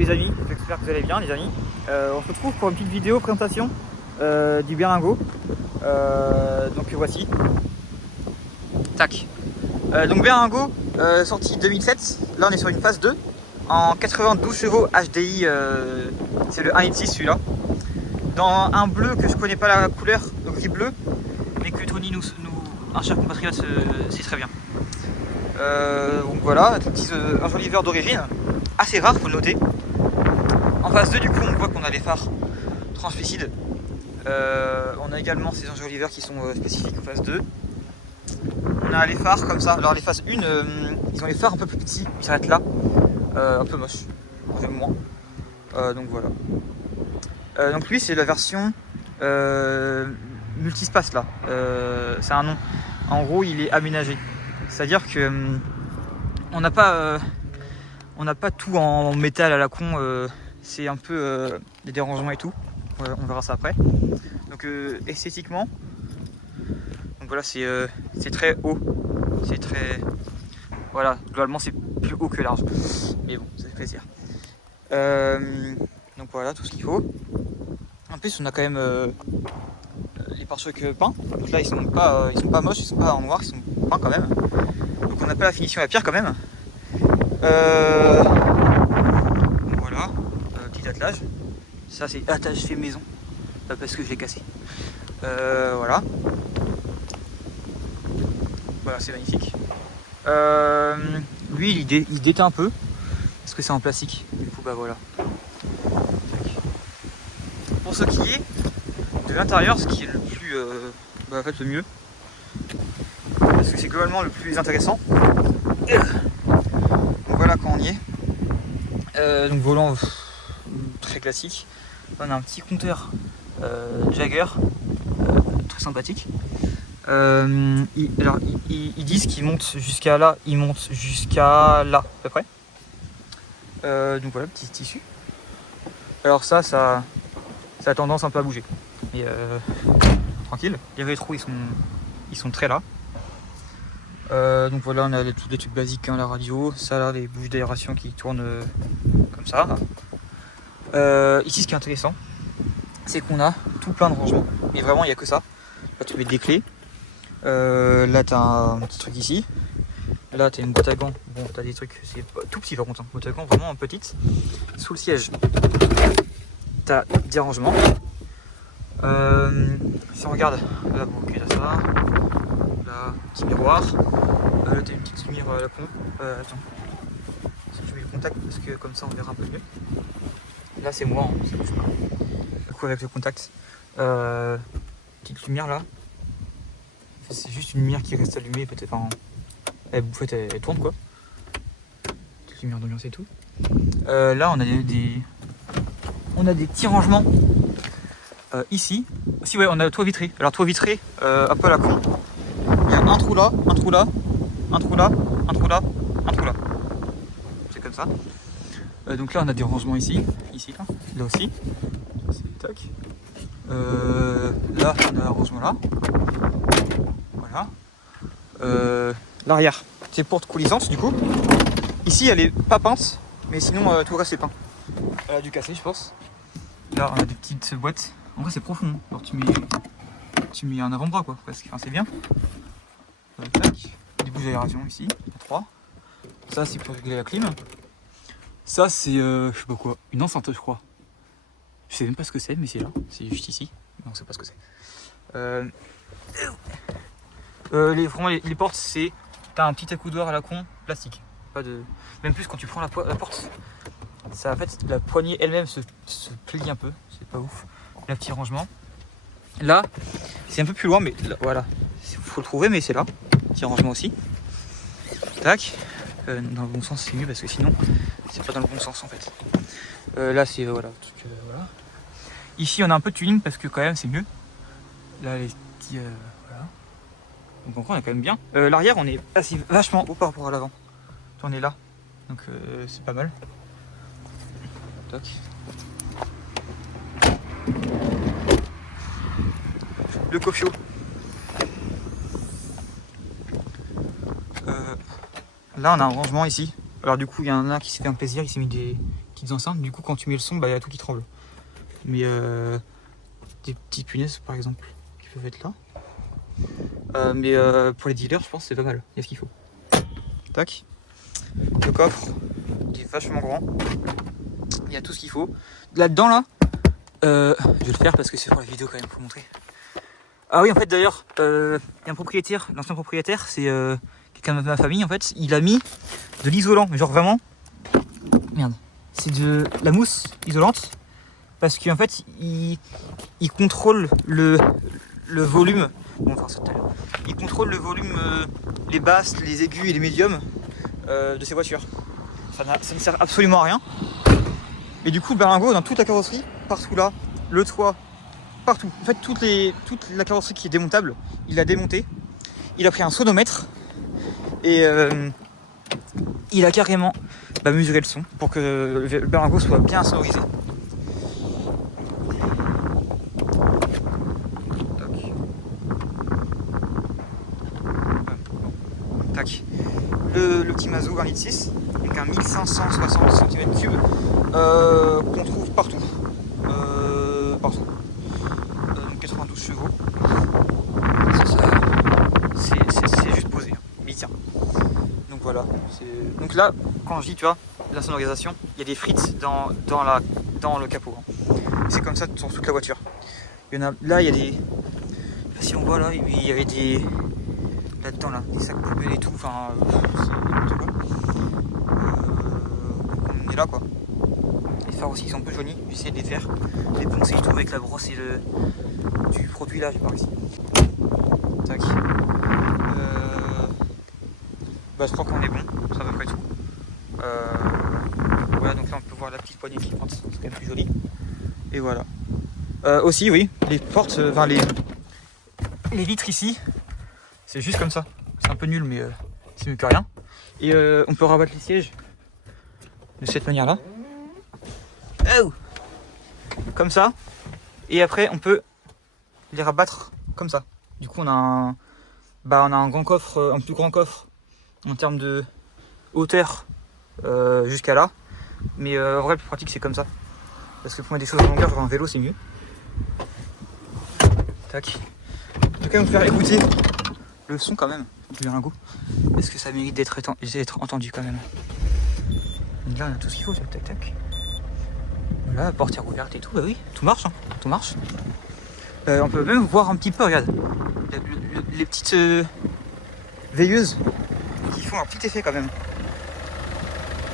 les amis, j'espère que vous allez bien les amis. On se retrouve pour une petite vidéo présentation du berlingot. Donc voici. Tac. Donc berlingot sorti 2007, là on est sur une phase 2 en 92 chevaux HDI, c'est le 1,6 celui-là. Dans un bleu que je connais pas la couleur, le gris bleu, mais que Tony un cher compatriote sait très bien. Donc voilà, un enjoliveur d'origine, assez rare, faut le noter. En phase 2 du coup on voit qu'on a les phares translucides. On a également ces enjoliveurs qui sont spécifiques en phase 2. On a les phares comme ça, alors les phases 1, ils ont les phares un peu plus petits, ils s'arrêtent là, un peu moche, j'aime moins. Donc voilà. Donc lui c'est la version multispace là, c'est un nom. En gros il est aménagé, c'est-à-dire que on n'a pas tout en métal à la con, c'est un peu des dérangements et tout, on verra ça après. Donc esthétiquement, donc voilà c'est très haut, c'est très, voilà, globalement c'est plus haut que large, mais bon ça fait plaisir. Donc voilà tout ce qu'il faut. En plus on a quand même les pare-chocs peints, donc là ils sont pas moches, ils sont pas en noir, ils sont peints quand même. Donc on n'a pas la finition à la pierre quand même. Voilà, petit attelage. Ça c'est attelage fait maison, pas parce que je l'ai cassé. Voilà. Voilà, c'est magnifique. Lui il déteint un peu parce que c'est en plastique. Du coup bah voilà. Pour ce qui est de l'intérieur, ce qui est le plus en fait le mieux, parce que c'est globalement le plus intéressant. Donc voilà quand on y est. Donc volant très classique. Là, on a un petit compteur Jagger très sympathique. Ils disent qu'il monte jusqu'à là, il monte jusqu'à là à peu près. Donc voilà, petit tissu. Alors ça a tendance un peu à bouger. Et tranquille. Les rétros ils sont très là. Donc voilà, on a tous les trucs basiques, hein, la radio, ça là, les bouches d'aération qui tournent comme ça. Ici ce qui est intéressant, c'est qu'on a tout plein de rangements. Et vraiment il n'y a que ça. Là tu mets des clés. Là tu as un petit truc ici. Là tu as une boîte à gants. Bon tu as des trucs, c'est tout petit par contre, hein. Boîte à gants vraiment petite. Sous le siège, tu as des rangements. Si on regarde, là bon ok, là ça va. Là, petit miroir. Là t'as une petite lumière à la con. Attends. Si je mets le contact parce que comme ça on verra un peu mieux. Là c'est moi, hein, ça bouge pas. Du coup avec le contact. Petite lumière là. C'est juste une lumière qui reste allumée, peut-être. Enfin, elle tourne quoi. Petite lumière d'ambiance et tout. Là on a des petits rangements. Ici, aussi ouais, on a le toit vitré. Alors toit vitré, un peu à la con. Il y a un trou là, un trou là, un trou là, un trou là, un trou là. C'est comme ça. Donc là on a des rangements ici, là aussi. Tac. Là on a un rangement là. Voilà. L'arrière, c'est porte coulissantes du coup. Ici elle est pas peinte, mais sinon tout le reste est peint. Elle a dû casser je pense. Là on a des petites boîtes. En vrai c'est profond, hein. Alors tu mets un avant-bras quoi presque, enfin c'est bien. Tac. Des bouches d'aération ici, il y a 3. Ça c'est pour régler la clim. Ça c'est je sais pas quoi, une enceinte je crois. Je sais même pas ce que c'est mais c'est là, c'est juste ici. Non, on sait pas ce que c'est. Les portes c'est, t'as un petit accoudoir à la con, plastique. Pas de. Même plus quand tu prends la porte, ça en fait la poignée elle-même se plie un peu, c'est pas ouf. Là petit rangement. Là c'est un peu plus loin mais là, voilà, faut le trouver mais c'est là. Petit rangement aussi. Tac. Dans le bon sens c'est mieux parce que sinon c'est pas dans le bon sens en fait. Là c'est voilà, truc, voilà. Ici on a un peu de tuning parce que quand même c'est mieux. Là les petits voilà. Donc encore on est quand même bien. L'arrière on est assis vachement haut par rapport à l'avant. On est là. Donc c'est pas mal. Tac. Le cofio. Là on a un rangement ici. Alors du coup il y en a un qui s'est fait un plaisir, il s'est mis des petites enceintes. Du coup, quand tu mets le son, bah, il y a tout qui tremble. Mais des petites punaises, par exemple, qui peuvent être là. Mais pour les dealers, je pense que c'est pas mal. Il y a ce qu'il faut. Tac. Le coffre, il est vachement grand. Il y a tout ce qu'il faut. Là-dedans, là, je vais le faire parce que c'est pour la vidéo quand même, faut montrer. Ah oui, en fait, d'ailleurs, il y a un propriétaire, l'ancien propriétaire, c'est quelqu'un de ma famille, en fait. Il a mis de l'isolant, mais genre vraiment. Merde. C'est de la mousse isolante. Parce qu'en fait, il contrôle le volume. Bon, on va voir ça tout à l'heure. Il contrôle le volume, les basses, les aigus et les médiums de ces voitures. Ça ne sert absolument à rien. Mais du coup, le berlingot dans toute la carrosserie, partout là, le toit, partout. En fait, toute la carrosserie qui est démontable, il l'a démontée. Il a pris un sonomètre et il a carrément mesuré le son pour que le berlingot soit bien sonorisé. Tac. Le petit Mazou 1,6 litres avec un 1560 cm3 qu'on trouve partout. Partout. Donc 92 chevaux. C'est juste posé. Mais il tient. Donc voilà. Donc là, quand je dis, tu vois, la sonorisation, il y a des frites dans le capot. C'est comme ça sur toute la voiture. Il y en a, là, il y a des. Si on voit là, il y avait des. Là-dedans, là, des sacs poubelles et tout. Enfin, c'est n'importe quoi. On est là, quoi. Les phares aussi, ils sont un peu jaunis. J'essaie de les faire. Les poncer, je trouve, avec la brosse et du produit là, j'ai pas réussi. Tac. Je crois qu'on est bon. C'est à peu près tout. Voilà, donc là, on peut voir la petite poignée qui rentre. C'est quand même plus joli. Et voilà. Aussi, oui, les portes, enfin les vitres ici, c'est juste comme ça. C'est un peu nul, mais c'est mieux que rien. Et on peut rabattre les sièges de cette manière-là. Oh, comme ça. Et après, on peut les rabattre comme ça. Du coup, on a un grand coffre, un plus grand coffre en termes de hauteur jusqu'à là. Mais en vrai, le plus pratique, c'est comme ça. Parce que pour mettre des choses en longueur, genre un vélo, c'est mieux. Tac. Je vais quand même vous faire écouter le son quand même du berlingot. Est-ce que ça mérite d'être entendu quand même? Donc là, on a tout ce qu'il faut. Tac, tac, tac. Voilà, portière ouverte et tout. Bah oui, tout marche. Hein. Tout marche. On peut même voir un petit peu, regarde. Les petites veilleuses qui font un petit effet quand même.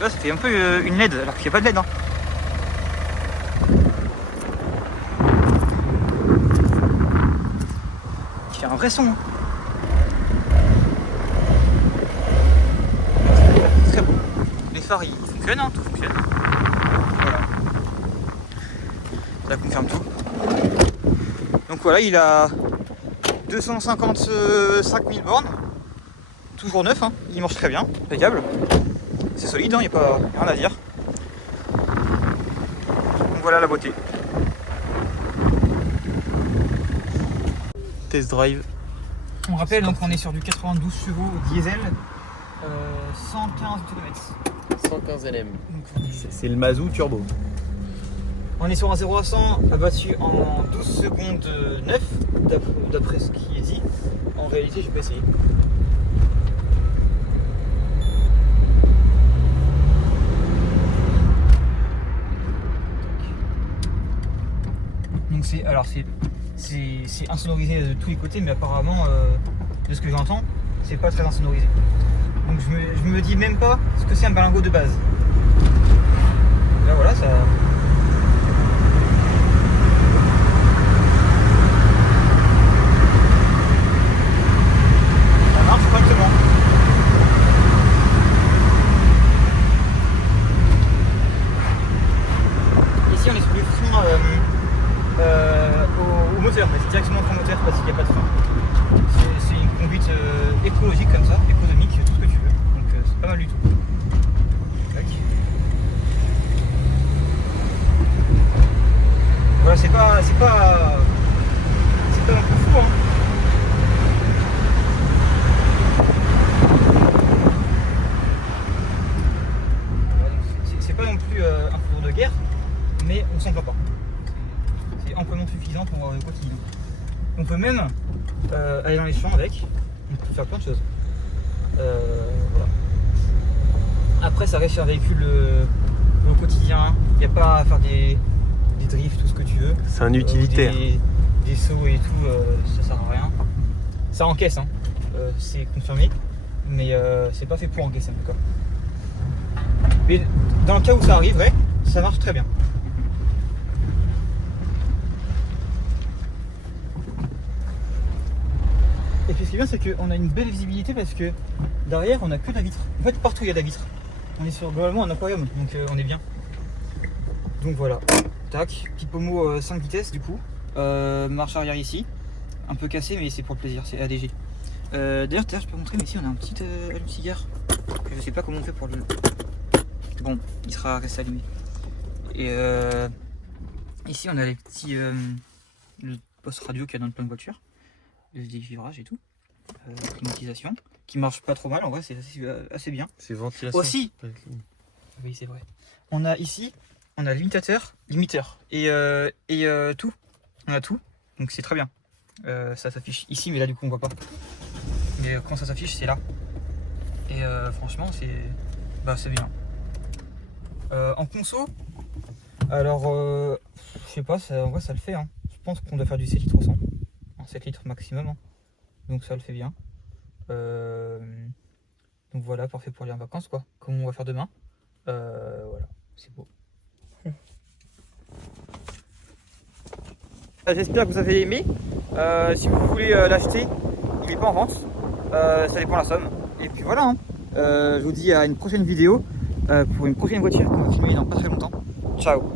Là, ça fait un peu une LED alors qu'il n'y a pas de LED. Hein. Qui fait un vrai son. Hein. C'est très beau. Les phares ils fonctionnent, hein, tout fonctionne. Voilà. Ça confirme tout. Donc voilà, il a 255 000 bornes. Toujours neuf, hein. Il marche très bien, impeccable. C'est solide, il n'y a pas rien à dire. Donc voilà la beauté. Test drive. On rappelle, donc on est sur du 92 chevaux diesel, 115 km. 115 LM. C'est le Mazou turbo. On est sur un 0 à 100 abattu en 12 secondes 9, d'après ce qui est dit. En réalité, j'ai pas essayé. Donc c'est insonorisé de tous les côtés, mais apparemment, de ce que j'entends, c'est pas très insonorisé. Donc je me dis même pas ce que c'est un berlingot de base. Là voilà, ça. Ça marche correctement. Ici on est sur le frein au moteur, mais c'est directement au frein moteur parce qu'il n'y a pas de frein. C'est une conduite écologique comme ça, économique, tout ce que tu veux. Donc c'est pas mal du tout. Tac. Voilà, c'est pas un peu fou, hein. Voilà, c'est pas non plus un four guère, mais on s'en plaint pas. C'est amplement suffisant pour le quotidien. On peut même aller dans les champs avec, on peut faire plein de choses. Voilà. Après, ça reste sur un véhicule au quotidien, il n'y a pas à faire des drifts, tout ce que tu veux. C'est un utilitaire. Des sauts et tout, ça sert à rien. Ça encaisse, hein. C'est confirmé, mais c'est pas fait pour encaisser encore. Mais dans le cas où ça arriverait, ça marche très bien. Et puis ce qui est bien, c'est qu'on a une belle visibilité parce que derrière, on a que de la vitre. En fait, partout il y a de la vitre. On est sur globalement un aquarium, donc on est bien. Donc voilà, tac, petit pommeau 5 vitesses du coup. Marche arrière ici, un peu cassé, mais c'est pour le plaisir, c'est ADG. D'ailleurs, je peux montrer, mais ici on a un petit allume-cigare. Je sais pas comment on fait pour le. Bon, il sera resté allumé. Et ici on a les petits le poste radio qu'il y a dans plein de voitures, le dégivrage et tout, climatisation, qui marche pas trop mal en vrai, c'est assez bien. C'est ventilation. Aussi, oui c'est vrai. On a ici, on a limiteur et tout. On a tout, donc c'est très bien. Ça s'affiche ici, mais là du coup on voit pas. Mais quand ça s'affiche, c'est là. Et franchement, c'est bien. En conso, alors je sais pas, en vrai ça le fait. Hein. Je pense qu'on doit faire du 7 litres au 100, 7 litres maximum. Hein. Donc ça le fait bien. Donc voilà, parfait pour aller en vacances quoi. Comme on va faire demain. Voilà, c'est beau. J'espère que vous avez aimé. Si vous voulez l'acheter, il n'est pas en vente. Ça dépend de la somme. Et puis voilà. Hein. Je vous dis à une prochaine vidéo pour une prochaine voiture qu'on va filmer dans pas très longtemps. Ciao.